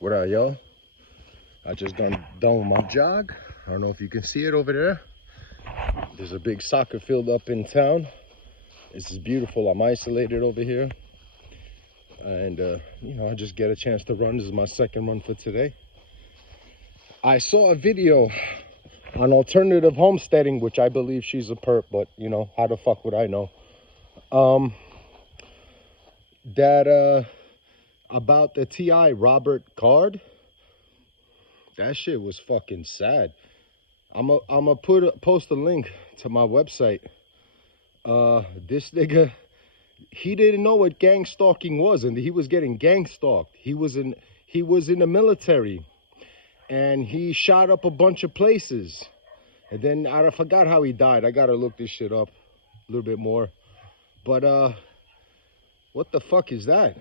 What up, yo? I just done with my jog. I don't know if you can see it over there. There's a big soccer field up in town. This is beautiful. I'm isolated over here. And, I just get a chance to run. This is my second run for today. I saw a video on alternative homesteading, which I believe she's a perp, but, how the fuck would I know? About the T.I. Robert Card. That shit was fucking sad. I'm gonna post a link to my website. This nigga, he didn't know what gang stalking was, and he was getting gang stalked. He was in the military, and he shot up a bunch of places. And then I forgot how he died. I gotta look this shit up a little bit more. But what the fuck is that?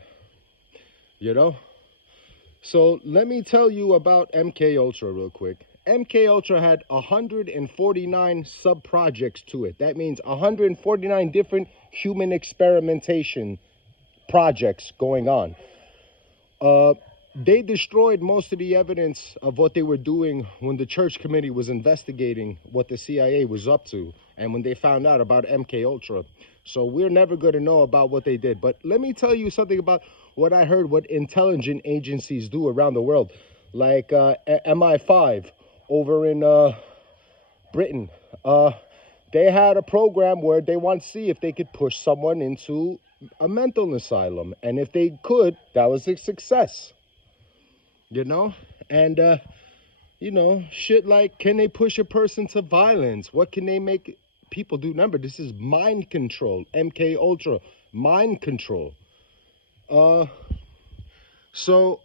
So let me tell you about MK Ultra real quick. MK Ultra had 149 sub-projects to it. That means 149 different human experimentation projects going on. They destroyed most of the evidence of what they were doing when the church committee was investigating what the CIA was up to and when they found out about MK Ultra. So we're never going to know about what they did. But let me tell you something about what I heard what intelligence agencies do around the world, like MI5 over in Britain. They had a program where they want to see if they could push someone into a mental asylum. And if they could, that was a success. And, shit like, can they push a person to violence? What can they make people do? Remember, this is mind control. MK Ultra, mind control. So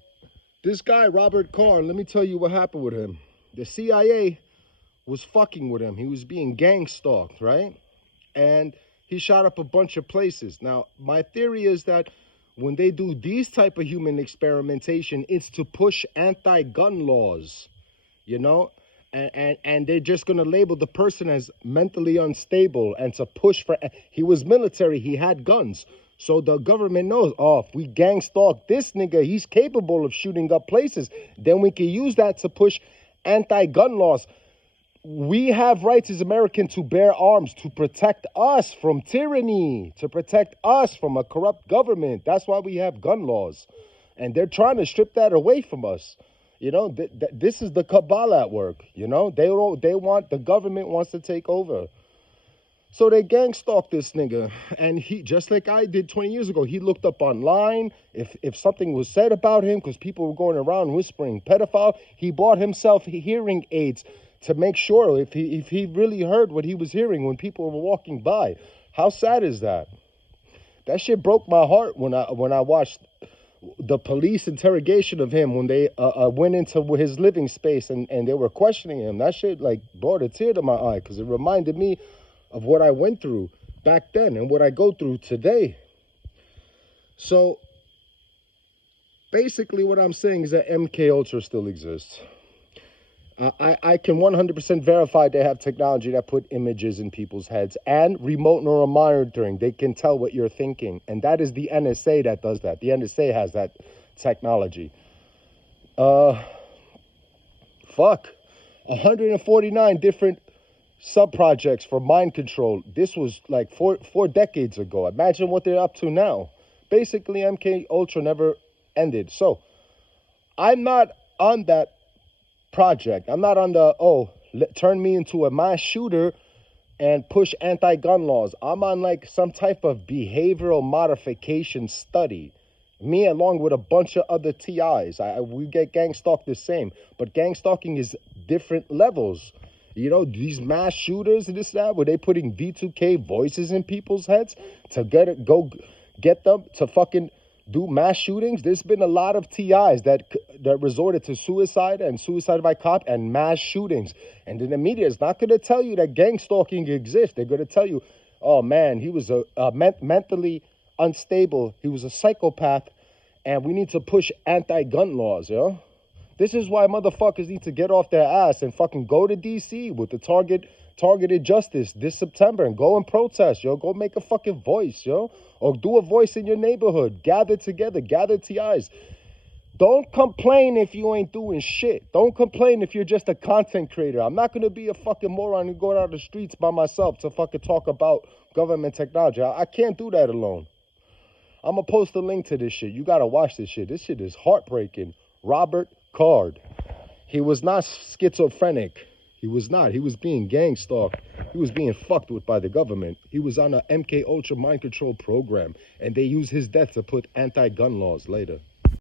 this guy, Robert Carr, let me tell you what happened with him. The CIA was fucking with him. He was being gang stalked, right? And he shot up a bunch of places. Now, my theory is that when they do these type of human experimentation, it's to push anti-gun laws, and they're just going to label the person as mentally unstable and to push for, he was military, he had guns. So the government knows, if we gang stalk this nigga, he's capable of shooting up places. Then we can use that to push anti-gun laws. We have rights as Americans to bear arms, to protect us from tyranny, to protect us from a corrupt government. That's why we have gun laws. And they're trying to strip that away from us. This is the cabal at work. The government wants to take over. So they gang stalked this nigga, and he, just like I did 20 years ago, he looked up online if something was said about him, because people were going around whispering pedophile. He bought himself hearing aids to make sure if he really heard what he was hearing when people were walking by. How sad is that? That shit broke my heart when I watched the police interrogation of him when they went into his living space and they were questioning him. That shit brought a tear to my eye, because it reminded me of what I went through back then and what I go through today. So basically what I'm saying is that MK Ultra still exists. I can 100% verify they have technology that put images in people's heads and remote neural monitoring. They can tell what you're thinking. And that is the NSA that does that. The NSA has that technology. 149 different sub-projects for mind control. This was like four decades ago. Imagine what they're up to now. Basically, MK Ultra never ended. So I'm not on that project. I'm not on the, turn me into a mass shooter and push anti-gun laws. I'm on some type of behavioral modification study. Me along with a bunch of other TIs. We get gang stalked the same, but gang stalking is different levels. These mass shooters and this, that, where they putting V2K voices in people's heads to get them to fucking do mass shootings. There's been a lot of TIs that resorted to suicide and suicide by cop and mass shootings. And then the media is not going to tell you that gang stalking exists. They're going to tell you, oh man, he was mentally unstable. He was a psychopath, and we need to push anti-gun laws, This is why motherfuckers need to get off their ass and fucking go to D.C. with the targeted justice this September and go and protest, Go make a fucking voice, Or do a voice in your neighborhood. Gather together, gather TIs. Don't complain if you ain't doing shit. Don't complain if you're just a content creator. I'm not going to be a fucking moron and go out the streets by myself to fucking talk about government technology. I can't do that alone. I'm going to post a link to this shit. You got to watch this shit. This shit is heartbreaking. Robert Card. He was not schizophrenic. He was not. He was being gang stalked. He was being fucked with by the government. He was on a MK Ultra mind control program. And they used his death to put anti-gun laws later.